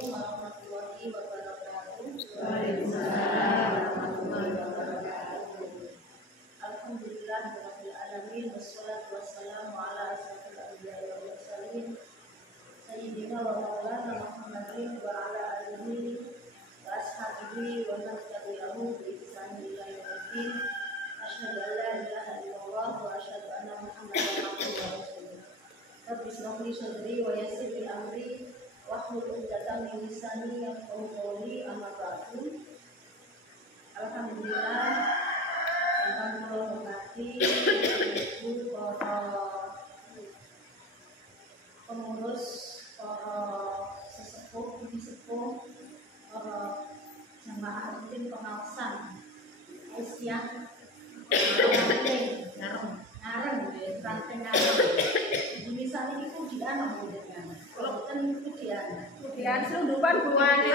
Assalamualaikum warahmatullahi wabarakatuh. Waalaikumsalam warahmatullahi wabarakatuh. Alhamdulillah rabbil alamin wassalatu wassalamu ala asyrofil anbiya'i wal mursalin sayyidina wa maulana Muhammadin wa ala alihi wa ashabihi wa man tabi'ahu bi ihsan ila yaumil din. Asyhadu an la ilaha illallah wa asyhadu anna Muhammadan abduhu wa rasuluh. Rabbi shrah li sadri wa yassir li amri wahlul 'uqdatam min lisani yafqahu qawli, amma ba'du. Alhamdulillah, dengan menghormati ibu para pengurus, para sesepuh, para jamaah rutin pengawasan Aisyah ngareng ranting ngareng di misalnya itu diana dengan kalau kan kemudian selundupan buahnya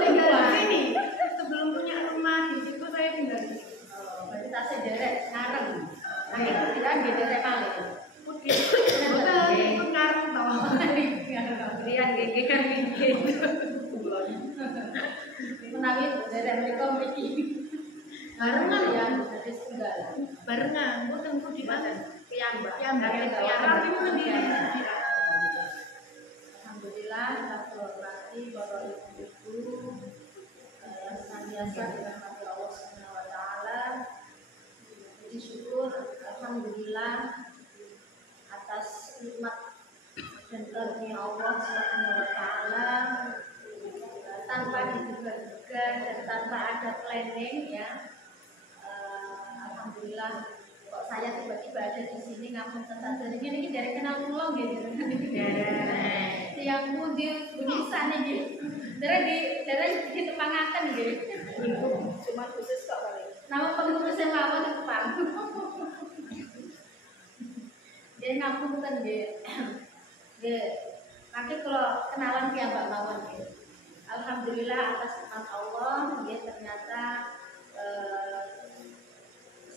Tinggal di sini. Sebelum punya rumah di situ saya tinggal di sini. berarti tasnya derek ngareng kemudian di derek kali Betul, ngarung tahu. kemudian gegekan menangis derek mereka memiliki barengan ya jadi tunggal Barengan, bukan di badan. piyambak Tapi sendiri. Alhamdulillah, kita hormati Bapak Ibu yang senantiasa dirahmati Allah Subhanahu wa taala. Puji syukur alhamdulillah atas nikmat dan karunia Allah Subhanahu wa taala, tanpa diduga-duga dan tanpa ada planning ya. Alhamdulillah kok saya tiba-tiba ada di sini ngapunten saja ini dari kenal pulang gitu. Yang pundi bunisan iki. Dari tepangaken nggih. Cuma khusus kok kali. Nama pengurus yang mawon Tepang. Nggih ngapunten nggih. Nggih. Mangke kula kenalan piyambak mawon nggih. Alhamdulillah atas nikmat Allah nggih ternyata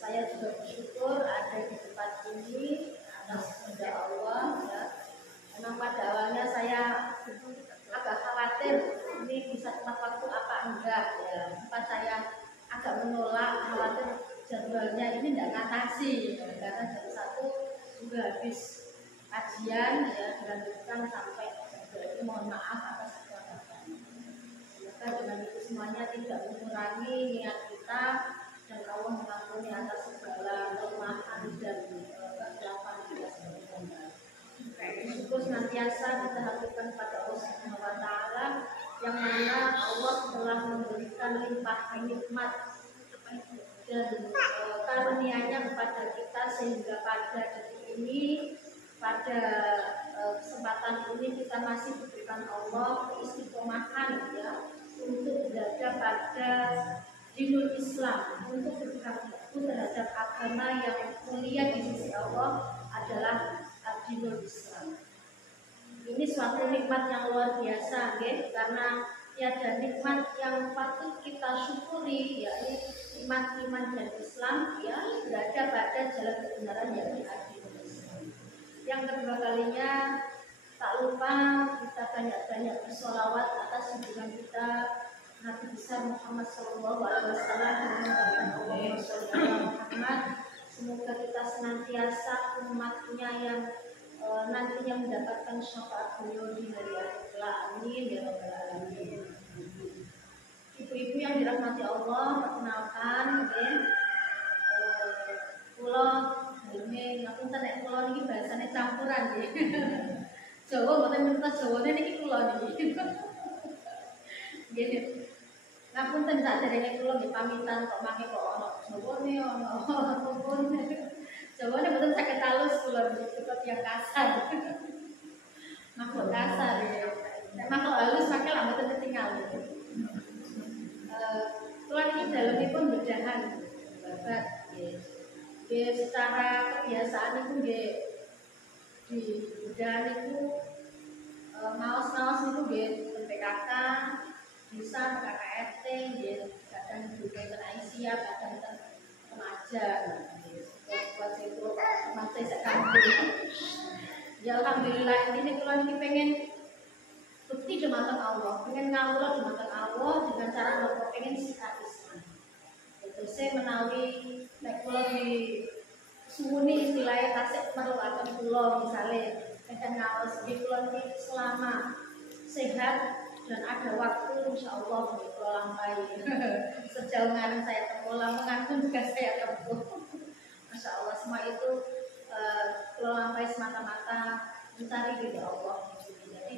saya juga bersyukur ada di tempat ini atas kehendak Allah ya. Memang pada awalnya saya agak khawatir ini bisa tepat waktu apa enggak ya. Sempat saya agak menolak, khawatir jadwalnya ini tidak ngatasi ya. Karena jam 1 juga habis kajian ya, dilanjutkan sampai jadi mohon maaf atas keterlambatan. Semoga dengan itu semuanya tidak mengurangi niat kita dan Allah mengampuni atas segala kelemahan dan kesilapan kita sebagai hamba. Syukur senantiasa kita haturkan pada Allah Subhanahu wa taala yang mana Allah telah memberikan limpahan nikmat dan karunia-Nya kepada kita sehingga pada detik ini, pada kesempatan ini kita masih diberikan Allah keistiqomahan ya untuk berada pada dinul Islam, untuk berpegang teguh terhadap agama yang mulia di sisi Allah adalah dinul Islam. Ini suatu nikmat yang luar biasa, okay? Karena tiada nikmat yang patut kita syukuri, yakni nikmat iman dan Islam yang berada pada jalan kebenaran yakni dinul Islam. Yang kedua kalinya, tak lupa kita banyak-banyak bersolawat atas junjungan kita Nabi besar Muhammad Sallallahu Alaihi Wasallam dengan Muhammad. Semoga kita senantiasa umatnya yang nantinya mendapatkan syafaat beliau di hari akhir kelak. Amin ya rabbal alamin. Ibu-ibu yang dirahmati Allah, perkenalkan, kula ini ngapunten nek kula niki bahasane campuran nggih. Jawa mboten minta Jawane niki kula niki. Nggih. Ngapunten sakderenge kula nggih pamitan kok mangke kok ana Jawane ana apapun. Jawane mboten saged halus kula tetep yang kasar. Makhluk kasar ya. Nek makhluk halus mangke lak mboten ketinggal. Kula niki dalemipun bedahan babat nggih. Nggih secara kebiasaan iku nggih di bedahan iku maos-maos niku nggih PKK bisa KKRT nggih kadang juga Aisyah kadang remaja buat itu masih sekampung. Ya alhamdulillah ini kalau niki pengen bukti dumateng Allah, pengen ngawula dumateng Allah dengan cara nopo pengen sikat Islam. Terus menawi nek kula di suwuni istilahnya tasik merluaken kula misale pengen ngaos nggih kula niki selama sehat dan ada waktu insyaallah kula lampahi. Sejauh mana saya tempuh Lamongan pun juga saya tempuh. Masya Allah semua itu kula lampahi semata-mata mencari ridho Allah. Jadi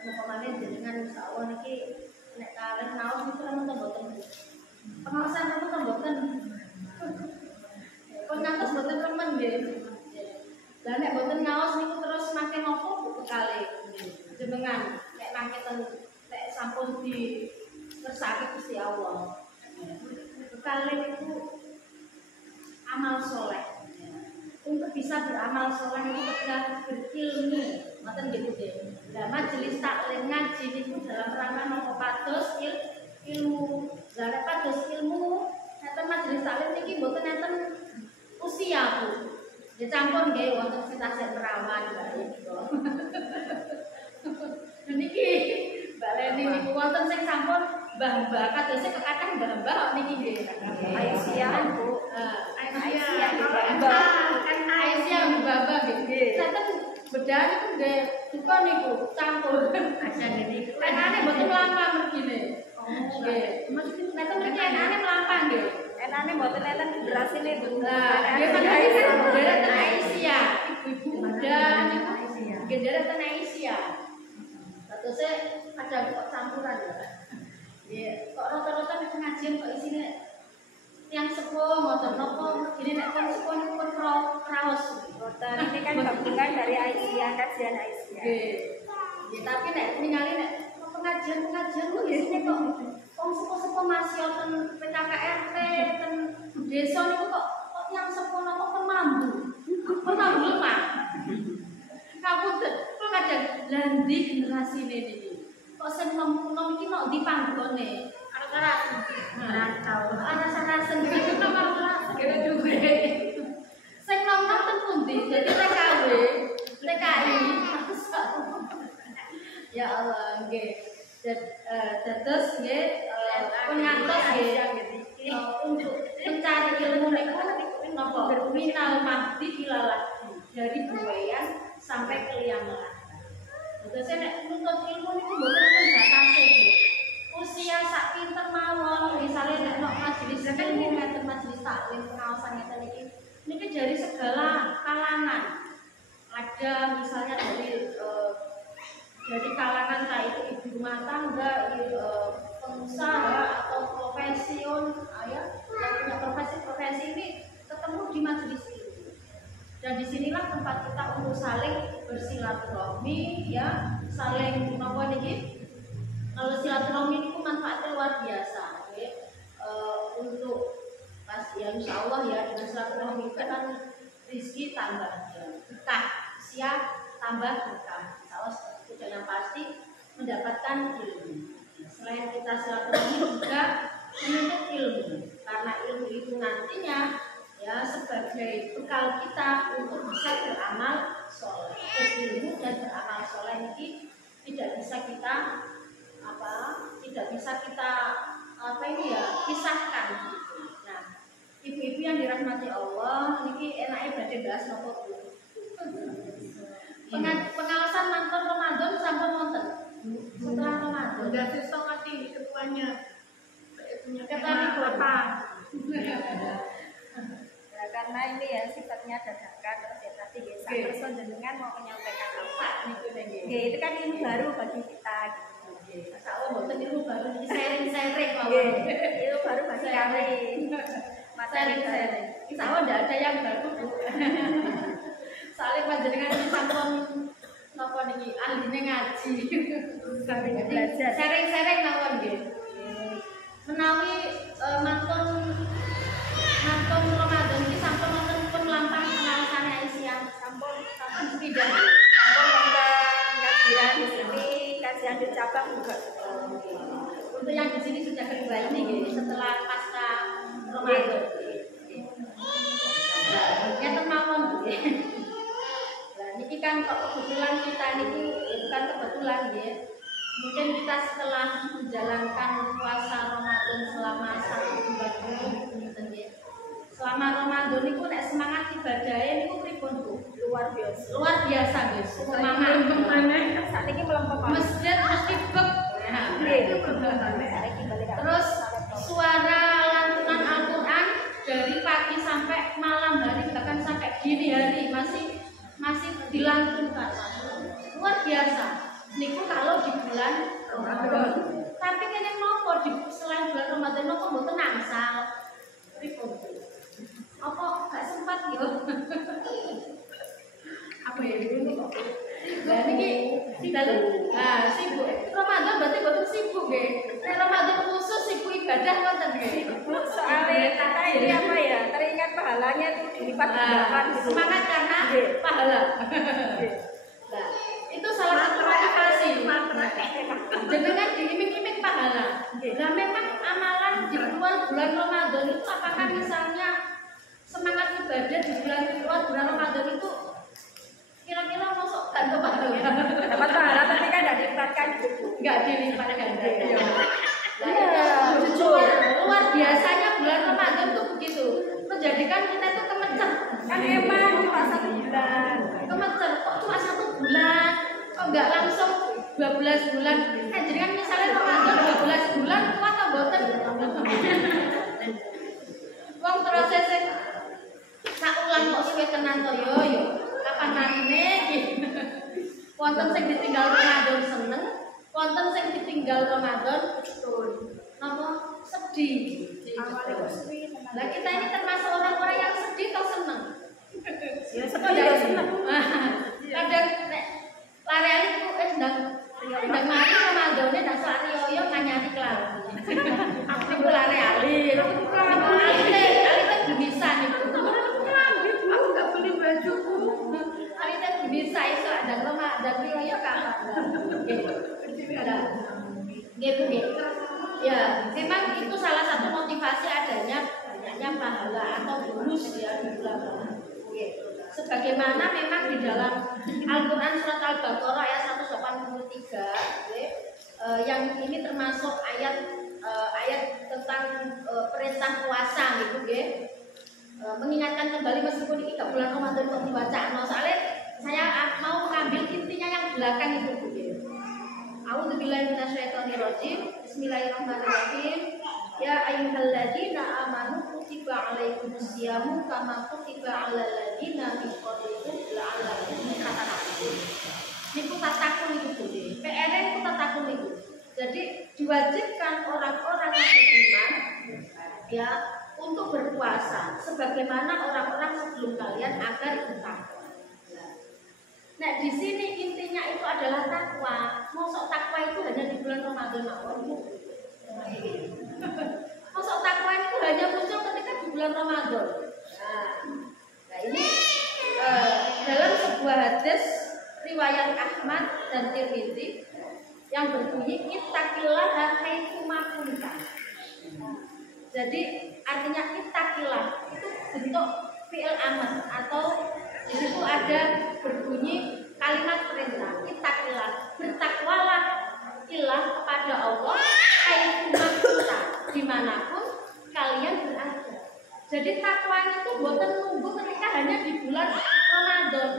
kemarin jenengan insyaallah niki nek kalih naos niku remen mboten. Pengawasan remen mboten. Pun ngantos mboten remen nggih. Lah nek mboten ngaos niku terus makin nopo bekale jenengan nek mangke nek sampun di kersake Gusti Allah. Bekale niku amal soleh. Untuk bisa beramal soleh itu ketika berilmu, ngoten gitu deh. Nah, majelis taklim ngaji itu dalam rangka nopo pados ilmu. Lah pados ilmu, neten majelis taklim niki mboten nenten usia Bu. Ya campur nggih wonten sing tasih perawan bae gitu. Niki baleni niku wonten sing sampun mbah-mbah kadose kekatah mbah-mbah niki nggih. Aisyah Bu. Aisyah kan Aisyah mbah-mbah nggih. Saten bedah niku nggih duka niku campur. Aisyah niki. Enane mboten mlampah mergine. Nggih. Maksudipun neten mriki enane mlampah nggih. Enane mboten enten durasine Bu. Lah, nggih Aisyah ndereten Aisyah. Ibu-ibu muda niku nggih ndereten Aisyah. Terus ada kok campuran ya. Nggih, kok rata-rata nek pengajian kok isine yang sepuh ngoten napa gini nek kon sepuh niku pun kraos. Mboten ini kan gabungan dari Aisyah, kajian Aisyah. Nggih. Nggih, tapi nek ningali nek pengajian-pengajian ku biasane kok wong sepuh-sepuh masih wonten PKKRT ten desa niku kok yang sepuh napa pun mambu. Pun mambu lemah. Ngapunten, kok kadang landi generasi niki. Kok sing nom-nom iki kok dipanggone. Arep-arep rantau. Ana-ana iki nomor dhewe duwe. Sing nom-nom ten pundi? Dadi TKW, TKI. Ya Allah, nggih. Dados nggih pengantos nggih untuk mencari ilmu niku napa minal mahdi ilalati dari buayan sampai ke liang lahat. Terus nek nuntut ilmu niku mboten wonten batase, Bu. Usia sak pinter mawon, misale nek nok majelis ilmu ngeten majelis taklim pengawasan ngeten niki dari segala kalangan. Ada misalnya dari kalangan entah itu ibu rumah tangga, pengusaha atau profesion, ya yang punya profesi ini ketemu di majelis ilmu. Dan disinilah tempat kita untuk saling bersilaturahmi, ya, saling apa niki? Kalau silaturahmi itu manfaatnya luar biasa, ya. Untuk pas ya insya Allah ya dengan silaturahmi itu kan rezeki tambah, ya. Berkah, siap tambah berkah. Insya Allah itu yang pasti mendapatkan ilmu. Selain kita silaturahmi juga menuntut ilmu, karena ilmu itu nantinya ya sebagai bekal kita untuk bisa beramal soleh. Ilmu dan beramal soleh ini tidak bisa kita pisahkan. Nah, ibu-ibu yang dirahmati Allah, ini enaknya badhe bahas nopo Bu. Pengawasan mantun Ramadan sampun wonten. Setelah Ramadan. Udah sisa mati ketuanya. Punya Ketani Bapak. Nah, karena ini ya sifatnya dadakan terus ya tadi ya saperson jenengan mau menyampaikan apa niku nggih. Ya itu kan ilmu baru bagi kita gitu. Nggih. Masyaallah mboten ilmu baru iki sharing-sharing kok. Ilmu baru bagi kami. Sharing-sharing. Insyaallah ndak ada yang baru, Bu. Soalnya panjenengan iki sampun napa niki ahline ngaji. Kami belajar. Sharing-sharing mawon nggih. Menawi mantun Ramadan iki sampun wonten pun lampah pengaosane Aisyah sampun tidak. Sampun wonten kajian di sini, kajian di cabang juga. Untuk yang di sini sudah kedua ini nggih setelah pasca Ramadan. Ngeten mawon nggih. Lah niki kan kok kebetulan kita niki bukan kebetulan nggih. Mungkin kita setelah menjalankan puasa Ramadan selama 1 bulan ini, selama Ramadan itu nek semangat ibadahnya itu pripun Bu? Luar biasa. Luar biasa guys. Semangat Saat ini melempem. masjid mesti bek. Terus suara lantunan Al-Quran dari pagi sampai malam hari, bahkan sampai dini hari masih dilantunkan. Luar biasa. Niku kalau di bulan Ramadan. Tapi kene nopo di selain bulan Ramadan nopo mboten nangsal. Pripun? Apa gak sempat yo? Apa ya dulu kok? Lah niki dalu sibuk. Ramadan berarti boten sibuk nggih. Nek Ramadan khusus sibuk ibadah wonten nggih. Soalnya kata ini apa ya? Teringat pahalanya itu dilipat gandakan. Semangat karena pahala. Nah, itu salah satu motivasi. Jenengan diiming-iming pahala. Nah, memang amalan di luar bulan Ramadan itu apakah misalnya semangat ibadah di luar bulan Ramadan itu kira-kira masuk kan pahala? Dapat pahala tapi kan tidak dilipatkan. Enggak dilipat ganda. Nah, itu luar biasanya bulan Ramadan tuh begitu. Menjadikan kita itu kemecer. Kan emang cuma 1 bulan. Kemecer kok cuma 1 bulan? Kok enggak langsung 12 bulan? Jadi kan misalnya Ramadan 12 bulan kuat atau boten? Wong proses sak ulang kok suwe tenan to yo. Kapan manine iki? Wonten sing ditinggal Ramadan seneng, wonten sing ditinggal Ramadan napa sedih. Lah kita ini termasuk orang-orang yang sedih atau seneng? Ya sedih seneng. Kadang nek lare-lare ku ndang mari Ramadane ndak sak riyo nganyari kelar. Aku lare-lare. Alite bisa niku. Aku nggak beli bajuku. Alite bisa iso ndang Ramadan riyo kapan. Nggih. Ya, memang itu salah satu motivasi adanya banyaknya pahala atau bonus ya di bulan Ramadan. Sebagaimana memang di dalam Al-Quran surat Al-Baqarah ayat 183, yang ini termasuk ayat tentang perintah puasa gitu ya. Mengingatkan kembali meskipun ini ke bulan Ramadan kok dibaca, soalnya saya mau mengambil intinya yang belakang itu ya. A'udzubillahi minasyaitonirrajim. Bismillahirrahmanirrahim. Ya ayyuhalladzina amanu kutiba 'alaikumusyamu kama kutiba 'alal ladzina min qablikum la'allakum tattaqun. Niku tatakun itu Budi. PR itu tatakun itu. Jadi diwajibkan orang-orang yang beriman ya untuk berpuasa sebagaimana orang-orang sebelum kalian agar bertakwa. Nah, di sini intinya itu adalah takwa. Mosok takwa itu hanya di bulan Ramadan mawon. Mosok takwa itu hanya muncul ketika di bulan Ramadan. Nah ini dalam sebuah hadis riwayat Ahmad dan Tirmidzi yang berbunyi ittaqillaha haitsu ma kunta. Jadi artinya ittaqillah itu bentuk fi'il amr atau di situ ada berbunyi kalimat perintah ittaqillah, bertakwalah ilah kepada Allah haitsu ma kunta, dimanapun kalian berada. Jadi takwa itu bukan nunggu ketika hanya di bulan Ramadan.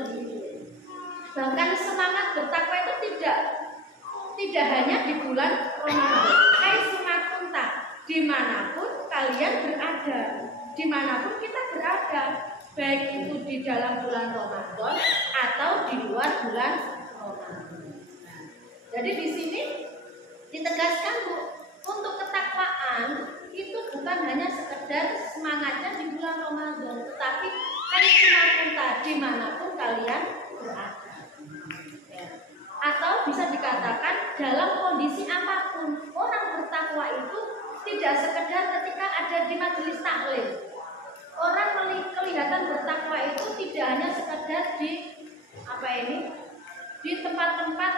Bahkan semangat bertakwa itu tidak hanya di bulan Ramadan. Haitsu ma kunta, dimanapun kalian berada, dimanapun kita berada, baik itu di dalam bulan Ramadan atau di luar bulan Ramadan. Jadi di sini ditegaskan Bu, untuk ketakwaan itu bukan hanya sekedar semangatnya di bulan Ramadan, tetapi haitsu ma kunta, dimanapun kalian berada. Atau bisa dikatakan dalam kondisi apapun, orang bertakwa itu tidak sekedar ketika ada di majelis taklim. Orang kelihatan bertakwa itu tidak hanya sekedar di di tempat-tempat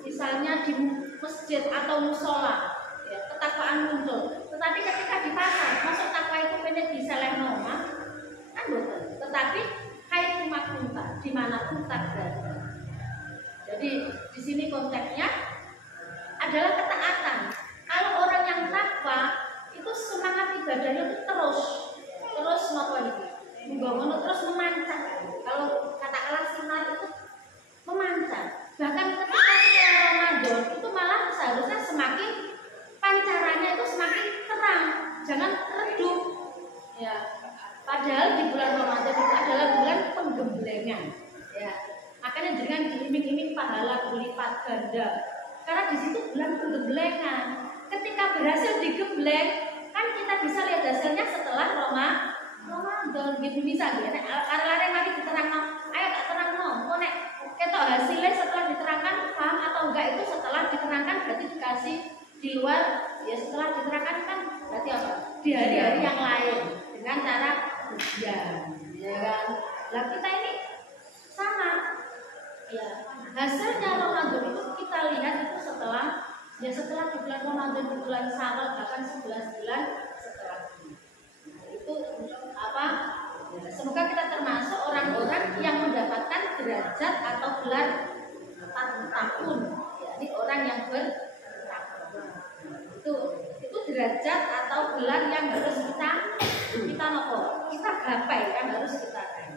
misalnya di masjid atau musola, ya, ketakwaan muncul. Tetapi ketika di pasar, masuk takwa itu pengen diselehno omah, kan betul. Tetapi haitsu ma kunta, dimanapun tak berada. Jadi di sini konteksnya adalah ketaatan. Kalau orang yang takwa itu semangat ibadahnya itu terus nopo iki. Ngono terus memancar. Kalau katakanlah sinar itu memancar. Bahkan ketika setelah Ramadan itu malah seharusnya semakin pancarannya itu semakin terang, jangan redup. Ya. Padahal di bulan Ramadan itu adalah bulan penggemblengan. Ya. Makanya dengan diiming-iming pahala berlipat ganda. Karena di situ bulan penggemblengan. Ketika berhasil digembleng, kan kita bisa lihat hasilnya setelah Ramadan gitu bisa gitu. Arek-arek mari diterangno, ayo tak terangno. Kok nek ketok hasilnya setelah diterangkan paham atau enggak itu setelah diterangkan berarti dikasih di luar ya setelah diterangkan kan berarti apa? Di hari-hari yang lain dengan cara ujian, ya kan? Lah kita ini sama. Ya, hasilnya Ramadan itu kita lihat itu setelah di bulan Ramadan, di bulan Syawal, bahkan 11 bulan setelah itu. Nah, itu apa? Semoga kita termasuk orang-orang yang mendapatkan derajat atau gelar tahun. Ya, ini orang yang bertakwa. Itu derajat atau gelar yang harus kita nopo, kita gapai, yang harus kita raih.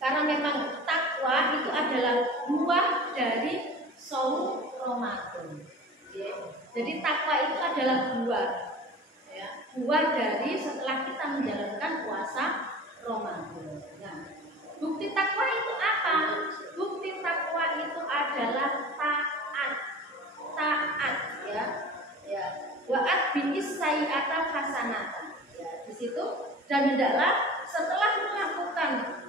Karena memang takwa itu adalah buah dari saum Ramadan. Ya. Jadi takwa itu adalah buah, ya. Buah dari setelah kita menjalankan puasa Ramadan. Nah, bukti takwa itu apa? Bukti takwa itu adalah taat, ya. Ya. Wa'at bi'is sayyi'ata hasanatan. Ya, di situ dan hendaklah setelah melakukan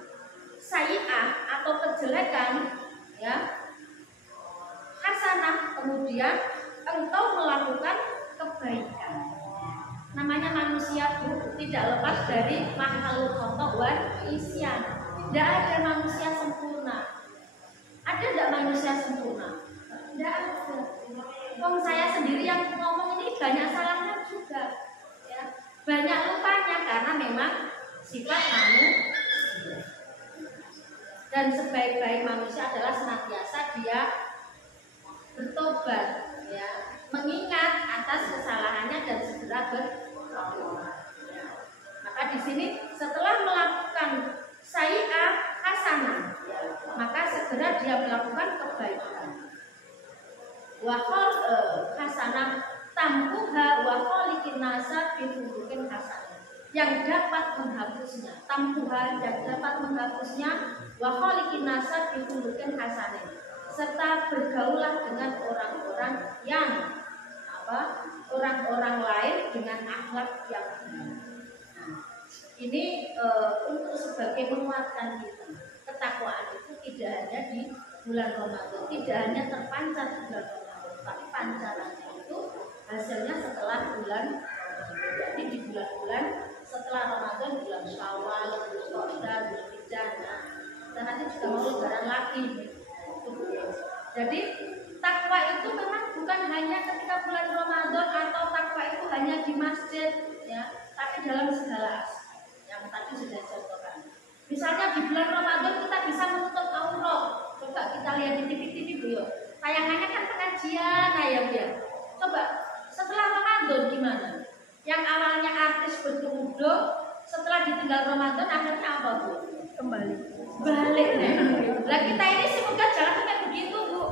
sayyi'ah atau kejelekan, ya, hasanah, kemudian engkau melakukan kebaikan. Namanya manusia Bu, tidak lepas dari makhluk khotok wan isyan. Tidak ada manusia sempurna. Ada tidak manusia sempurna? Tidak ada. Wong saya sendiri yang ngomong ini banyak salahnya juga, ya. Banyak lupanya karena memang sifat manusia. Dan sebaik-baik manusia adalah senantiasa dia bertobat, ya, mengingat atas kesalahannya dan segera bertobat. Ya. Maka di sini setelah melakukan sayyi'ah hasanah, ya, maka segera dia melakukan kebaikan. Wa hasanah tampuha wa khaliqin nasa bihulukin hasanah. Yang dapat menghapusnya, tampuha yang dapat menghapusnya, wa khaliqin nasa bihulukin hasanah. Serta bergaulah dengan orang-orang yang orang-orang lain dengan akhlak yang baik. Nah, ini untuk sebagai menguatkan kita. Ketakwaan itu tidak hanya di bulan Ramadan, tidak hanya terpancar di bulan Ramadan, tapi pancarannya itu hasilnya setelah bulan Ramadan. Jadi di bulan-bulan setelah Ramadan, bulan Syawal, Dzulqa'dah, Dzulhijjah, dan nanti juga mau lebaran lagi. Jadi takwa itu memang bukan hanya ketika bulan Ramadan atau takwa itu hanya di masjid, ya, tapi dalam segala aspek yang tadi sudah contohkan. Misalnya di bulan Ramadan kita bisa menutup aurat. Coba kita lihat di TV-TV Bu ya. Tayangannya kan pengajian, ayam ya. Coba setelah Ramadan gimana? Yang awalnya artis berkerudung, setelah ditinggal Ramadan akhirnya apa Bu? Kembali. Balik nih. Nah kita ini semoga jangan kayak begitu Bu.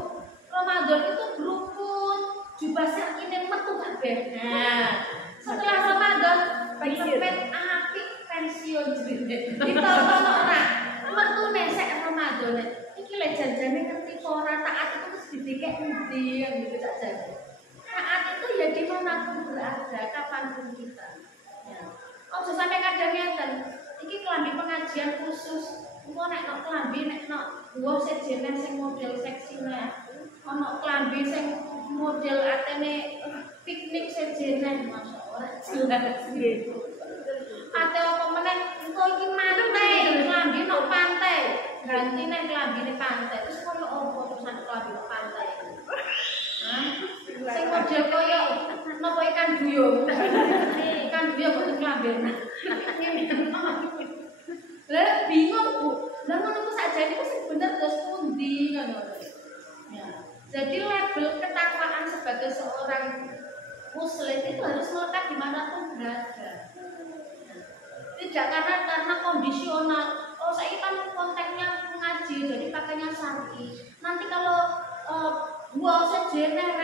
Ramadan itu berukun, jubahnya ini metu kabeh. Nah, setelah Ramadan pengen apik pensiun jebret. Ditonton ora. Metu nesek Ramadan. Iki lek janjane ngerti ora taat itu terus didikek endi gitu saja. Taat itu ya dimanapun berada, kapanpun kita. Ya. Ojo sampai kadang ngeten. Iki kelambi pengajian khusus. Engko nek nok kelambi nek nok buah sejenis sing model seksi nek ono kelambi sing model atene piknik sejenis masyaallah jelas gitu. Ate apa meneh engko iki mantai kelambi nok pantai. Ganti nek kelambine pantai. Terus koyo opo terusan kelambi nok pantai. Hah? Sing model koyo napa ikan duyung. Ikan duyung kok kelambine. Lah bingung Bu. Lah ngono ku sakjane ku sing bener dos pundi ngono. Ya. Jadi label ketakwaan sebagai seorang muslim itu harus melekat dimanapun berada. Tidak karena kondisional. Oh saya kan kontennya ngaji jadi pakainya syar'i. Nanti kalau gua sejenis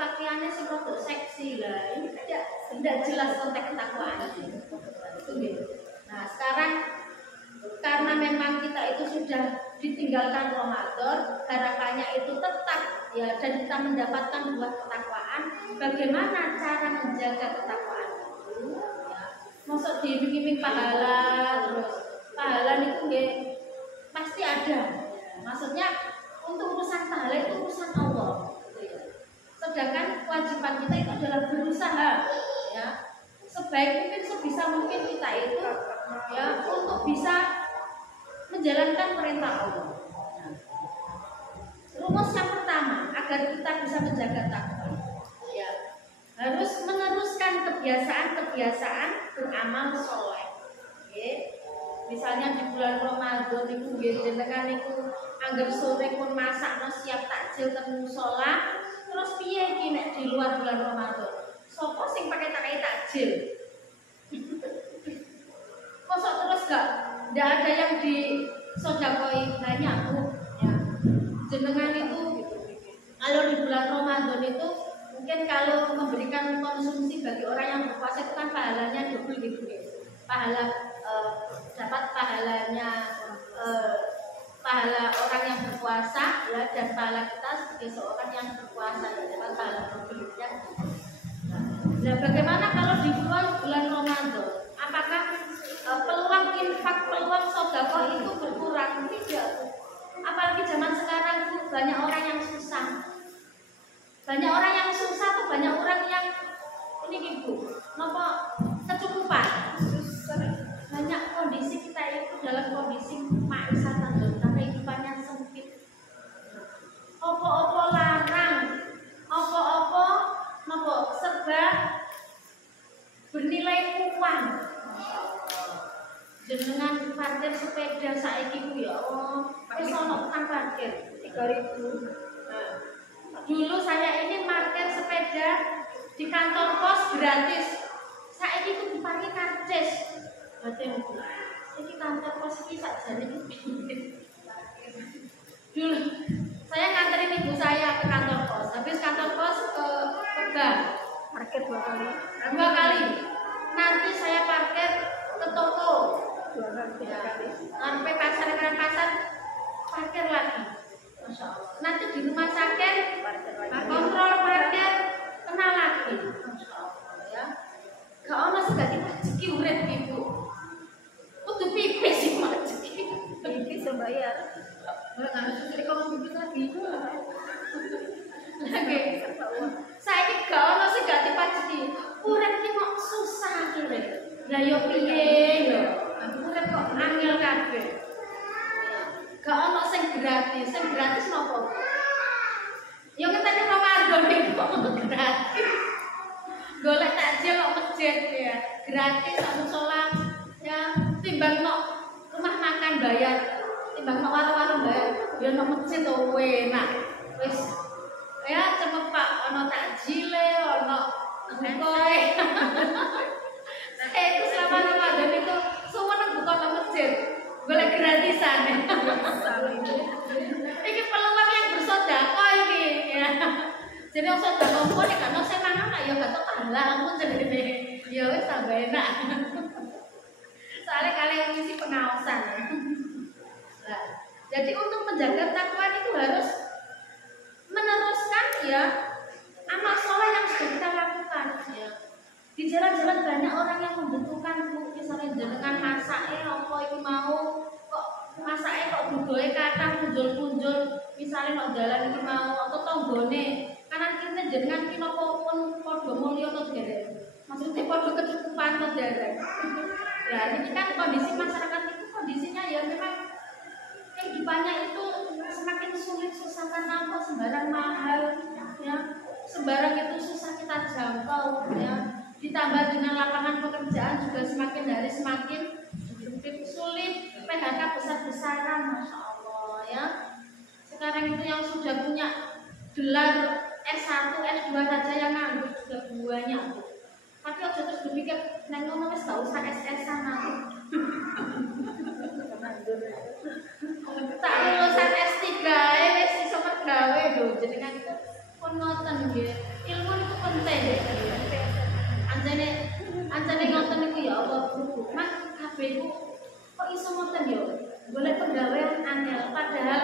pakaiannya sih produk seksi lah. Ini tidak jelas konteks ketakwaannya. Nah sekarang karena memang kita itu sudah ditinggalkan Ramadan, harapannya itu tetap ya dan kita mendapatkan buah ketakwaan. Bagaimana cara menjaga ketakwaan itu? Ya, maksud diiming-iming pahala terus pahala itu pasti ada. Ya, maksudnya untuk urusan pahala itu urusan Allah. Gitu ya. Sedangkan kewajiban kita itu adalah berusaha, ya sebaik mungkin sebisa mungkin kita itu ya untuk bisa menjalankan perintah Allah. Rumus yang pertama agar kita bisa menjaga takwa, ya harus meneruskan kebiasaan-kebiasaan beramal soleh. Misalnya di bulan Ramadan itu jenengan itu anggap sore pun masak siap takjil temu sholat, terus piye iki nek di luar bulan Ramadan? Sopo sing pakai takjil? Kosok terus nggak ada yang disodakoi banyak tuh ya. Jenengan itu kalau di bulan Ramadan itu mungkin kalau memberikan konsumsi bagi orang yang berpuasa itu kan pahalanya double gitu ya. Pahala dapat pahalanya pahala orang yang berpuasa ya dan pahala kita sebagai seorang yang berpuasa ya dapat pahala double ya. Nah, bagaimana kalau di luar bulan Ramadan? Apakah peluang infak, peluang sedekah itu berkurang? Tidak. Apalagi zaman sekarang itu banyak orang yang susah. Banyak orang yang susah atau banyak orang yang ini ibu, nopo kecukupan. Banyak kondisi kita itu dalam kondisi maisatan dan kehidupannya sempit. Opo-opo larang, opo-opo nopo serba bernilai uang. Jenengan parkir sepeda saiki ku ya Allah, wis ono tukang parkir 3.000. Nah, dulu saya ini parkir sepeda di kantor pos gratis. Saiki ku diparkir karcis. Batin iki kantor pos iki sakjane dulu saya nganterin ibu saya ke kantor pos. Habis kantor pos ke bank parkir 2 kali. Nanti saya parkir ke toko 2 kali. Sampai pasar parkir lagi. Masya Allah. Nanti di rumah sakit kontrol parkir kena lagi. Masya Allah ya. Gak ono sih gak dipajeki urip ibu. Kudu pipis sih majeki. Pipis bayar. Ora nang sing kok pipis lagi. Lagi saya ini gak ono sih gak dipajeki. Urip iki kok susah akhire. Lah yo piye yo? Urip kok angel kabeh. Gak ono sing gratis. Sing gratis nopo? Yo ngeteni Ramadan iki kok gratis. Golek takjil kok masjid ya. Gratis anu sholat ya. Timbang no rumah makan bayar. Timbang no warung-warung bayar. Ya no masjid to enak. Wis ya cepet Pak ono takjile, ono bukoe. Saya itu selama Ramadan itu semua buka no masjid. Golek gratisan. Ini peluang yang bersedekah ini ya. Jadi yang sedekah pun nek ana sing mangan ya gak tok pahala ampun jenenge. Ya wis tambah enak. Soalnya kalian ngisi pengawasan ya. Nah, jadi untuk menjaga takwa itu harus meneruskan ya amal soleh yang sudah kita lakukan ya. Di jalan-jalan banyak orang yang membutuhkan Bu, misalnya jenengan masake apa iki mau kok masake kok budoe kathah punjul-punjul misalnya kok dalan iki mau atau tanggane kanan kiri jenengan ki napa pun padha mulya to derek. Maksudnya padha kecukupan to derek. Nah, ini kan kondisi masyarakat itu kondisinya ya memang kehidupannya itu semakin sulit, susah karena apa sembarang mahal ya. Sembarang itu susah kita jangkau ya. Ditambah dengan lapangan pekerjaan juga semakin hari semakin sulit, PHK besar-besaran, Masya Allah ya. Sekarang itu yang sudah punya gelar S1, S2 saja yang nganggur juga banyak. Tapi aja terus berpikir nang ngono wis gak usah SS-an aku. Tak lulusan S3 wis iso mergawe lho jenengan itu pun ngoten nggih. Ilmu itu penting. Anjane ngoten niku ya Allah Bu. Mas kabeh ku kok iso ngoten ya? Golek pegawai angel padahal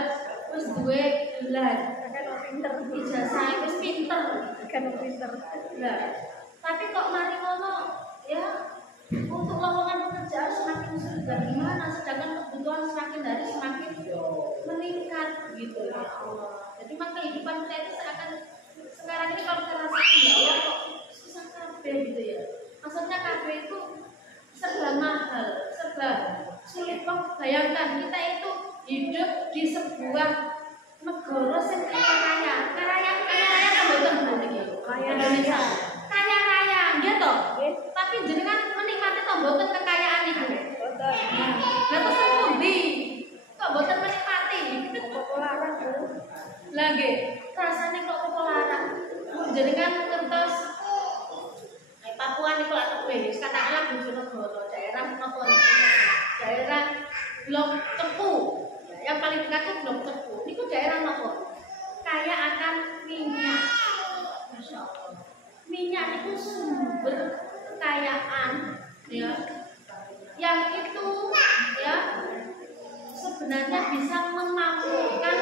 wis duwe gelar. Pinter, ijazah wis pinter, kan pinter. Lah, tapi kok mari ngono ya untuk lowongan pekerjaan semakin sulit gimana sedangkan kebutuhan semakin hari semakin meningkat gitu ya Allah. Jadi maka kehidupan kita itu sekarang ini kalau kita rasakan ya Allah kok susah kabeh gitu ya. Maksudnya kabeh itu serba mahal, serba sulit. Kok bayangkan kita itu hidup di sebuah negara sing kaya kan mboten niki. Kaya Indonesia. Kaya nggih to. Tapi jenengan menikmati to mboten kekayaan niku. Mboten. Lah terus pundi? Kok mboten menikmati? Kok larang, Bu? Lah nggih, rasane kok larang. Jenengan ngertos Papua niku lak tebih, katakanlah Bojonegoro, daerah napa? Daerah Blok Cepu. Yang paling dekat itu Blok Cepu. Niku daerah napa? Kaya akan minyak. Masya Allah. Minyak itu sumber kekayaan ya. Yang itu ya sebenarnya bisa memakmurkan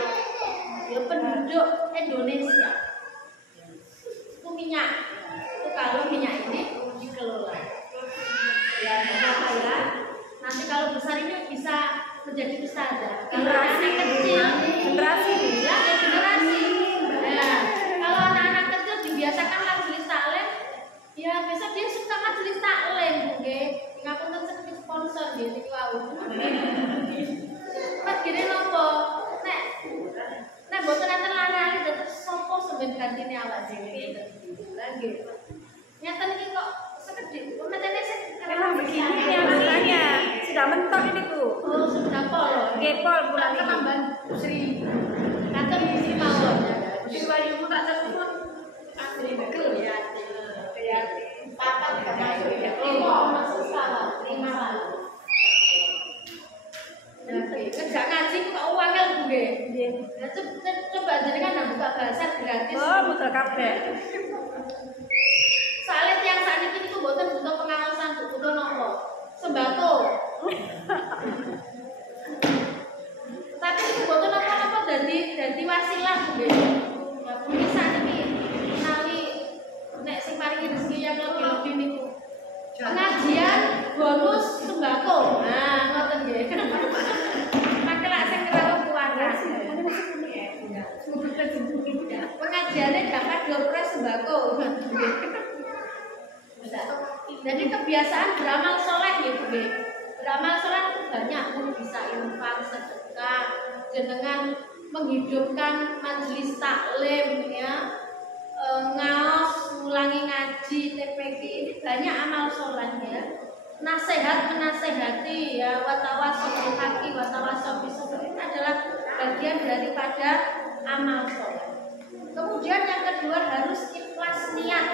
ya penduduk Indonesia. Itu minyak. Itu kalau minyak ini dikelola. Ya, ya. Nanti kalau besar ini bisa menjadi ustazah. Kalau anak kecil, generasi. Nah, kalau anak-anak kecil dibiasakan majelis taklim, ya besok dia suka majelis taklim, oke? Ngapunten seperti sponsor dia niki wau. Mas gini nopo? Nek boten enten lari-lari terus sopo sampeyan gantine awak dhewe lagi. Nyata niki kok sekedhik. Pemetene sing memang begini yang makanya sudah mentok ini Bu. Oh, sudah pol. Nggih pol bulan ini. Tambahan Sri. Kantor Sri mawon. Sri Wayumu tak telepon. Asri bekel ya. Papat masuk ya. Oh, masuk salah. 5 salah. Kerja ngaji kok uangnya Bu nggih. Nggih. Coba jenengan buka bahasa gratis. Oh, muter kabeh. Soalnya yang saat ini itu bukan butuh pengawasan, butuh nopo sembako. Tapi itu butuh nopo dari wasilah gitu. Mungkin saat ini menawi nek sing paringi rezeki yang lebih niku. Pengajian bonus sembako. Nah, ngoten nggih. Maka lak sing kerawuh kuwaras. Pengajiannya dapat 2 sembako. Jadi kebiasaan beramal soleh gitu, beramal soleh itu banyak, bisa infak, sedekah, jenengan menghidupkan majelis taklim ya, ngaos, ulangi ngaji, TPQ, ini banyak amal soleh ya. Nasihat menasehati ya, watawasau bil haqqi watawasau bis sabr, ini adalah bagian daripada amal soleh. Kemudian yang kedua harus ikhlas niat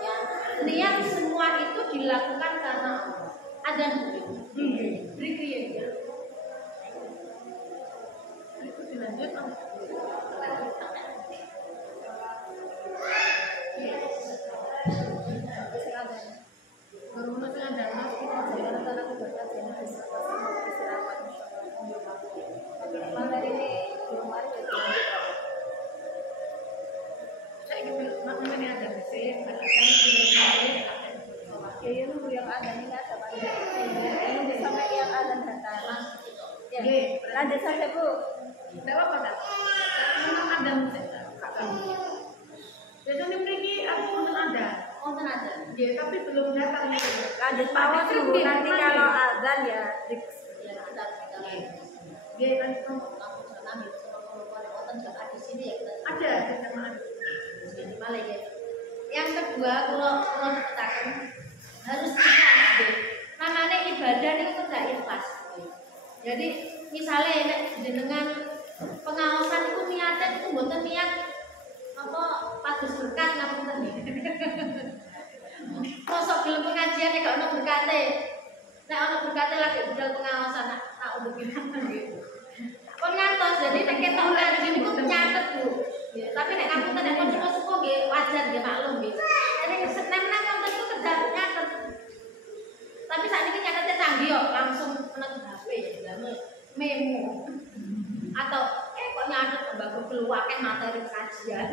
ya. Niat semua itu dilakukan karena ada beri kriya. Itu dilanjut lanjut saja Bu. Tidak apa-apa kan? Memang ada musik biasanya pergi aku nonton ada. Ya, tapi belum datang. Lanjut mawon dulu nanti kalau azan ya. Ya kita Dia nanti kamu jalan itu sama kalau jalan di sini ya kita ada sama ada. Di Malaysia ya. Yang kedua kalau katakan harus ikhlas. Namanya ibadah itu tidak ikhlas. Jadi misalnya dengan pengawasan itu niatnya itu bukan niat apa pagus berkat ngapunten nggih. Mosok gelem pengajian nek gak ono berkate. Nek ono berkate lagi budal pengawasan tak undukin nggih. Pun ngantos jadi nek ketok ngaji niku nyatet Bu. Tapi nek ngapunten nek pun sepuh nggih wajar nggih maklum nggih. Nek seneng-seneng wonten niku kedah nyatet. Tapi saat ini nyatetnya canggih kok langsung menek HP ya, memo. Atau kok nyatet bagus keluarkan materi kajian.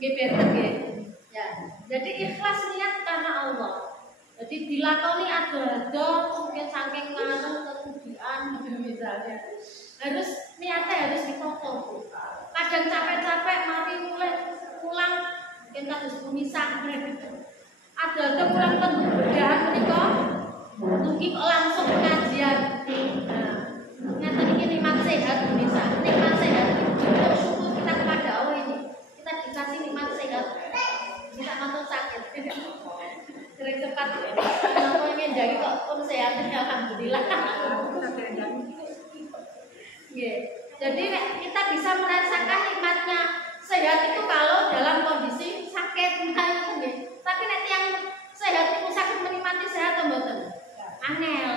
Nggih benten nggih. Ya, jadi ikhlas niat karena Allah. Jadi dilakoni ada mungkin saking ngantuk kemudian misalnya. Harus niatnya harus dipotong. Kadang capek-capek mari mulai pulang kita harus memisah. Ada pulang ke bedahan menika mungkin langsung pengajian. Nah, nyata ini nikmat sehat bisa. Nikmat sehat untuk syukur kita kepada Allah ini. Kita dikasih nikmat sehat. Kita nonton sakit. Sering sempat apa ingin jadi kok pun sehat alhamdulillah. Yeah. Jadi kita bisa merasakan nikmatnya sehat itu kalau dalam kondisi sakit. Tapi nanti yang sehat itu sakit menikmati sehat atau mboten? Angel.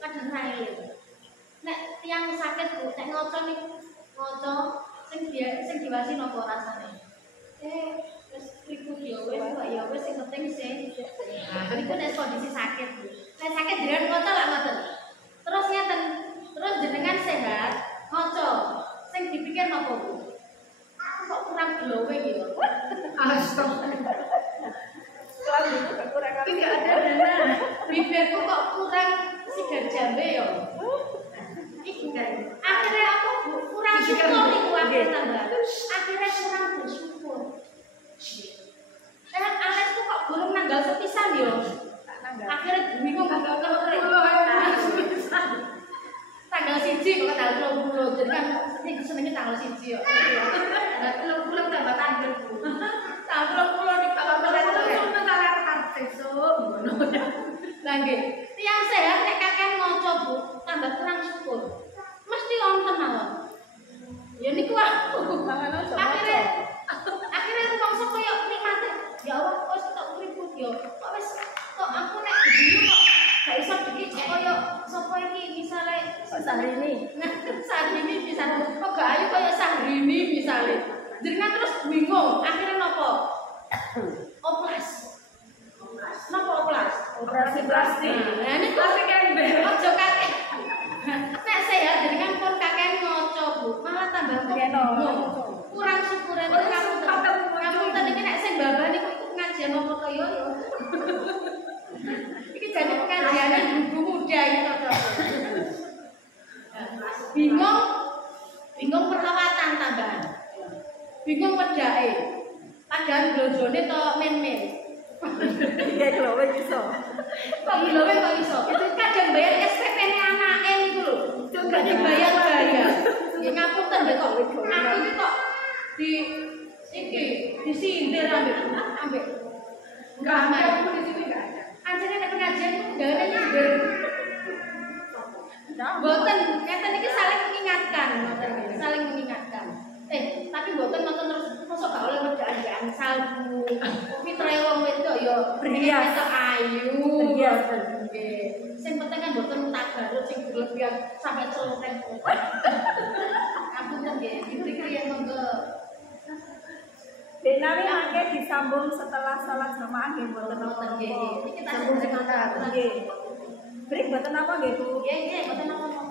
Kadang rail. Nek tiang sakit Bu, nek ngoco ngoco sing diwasi napa rasane? Wis ribut ya wis sing penting sing. Nah, iku nek kondisi sakit Bu. Nek sakit jenengan ngoco lak ngoten. Terus ngeten, terus jenengan sehat, ngoco. Sing dipikir napa Bu? Kok kurang glowe gitu. Astagfirullah. Tidak ada dana. Bibirku kok kurang sigar jambe ya. Iki kan. Akhirnya aku kurang syukur iku akhirnya tambah. Akhirnya kurang bersyukur. Dan alatku kok burung nanggal sepisan yo. Akhirnya bingung gak kerek. Tanggal 1 kok tanggal 20. Jadi kan iki senenge tanggal 1 yo. Tanggal 20 tambah tanggal. Tanggal 20 di tanggal 20 besok ngono. Lah nggih, tiyang sehat nek kakek ngoco Bu, tambah kurang syukur. Mesti wonten mawon. Ya niku aku. Akhirnya rumangsa koyo nikmate. Ya Allah, kok tak uripku yo. Kok wis kok aku nek dhewe kok gak iso dikit koyo sapa iki misale Sahrini. Nah, Sahrini bisa kok gak ayu koyo Sahrini misale. Jenengan terus bingung, akhirnya nopo? Oplas. Napa oplas? Operasi plastik. Nah, ini plastik yang ojo kakek. Nek sehat jenengan pun kakek ngoco Bu, malah tambah bingung. Kurang syukuran kamu tadi nek sing babah niku iku pengajian apa to yo. Iki jane pengajiane ibu muda iki to. Bingung perawatan tambahan. Bingung wedake. Padahal blonjone to men-men. Iya glowe iso. Kok glowe kok iso? Itu kadang bayar SPP-ne anake niku lho. Coba dibayar-bayar. Nggih ngapunten lho kok. Aku iki kok disindir ambek. Enggak ada di sini enggak ada. Anjene nek pengajian itu gawane nyindir. Mboten, ngeten iki saling mengingatkan, saling mengingatkan. Tapi mboten nonton terus mosok gak oleh wedaan salbu. Fitrahe wong wedok ya berias ayu. Iya, nggih. Sing penting kan mboten tabarut sing berlebihan sampai celoteng. Ampun nggih, diberi yang monggo. Benawi mangke disambung setelah salat jamaah nggih mboten napa. Nggih, iki kita sambung sebentar. Nggih. Break mboten napa nggih Bu? Nggih, mboten napa.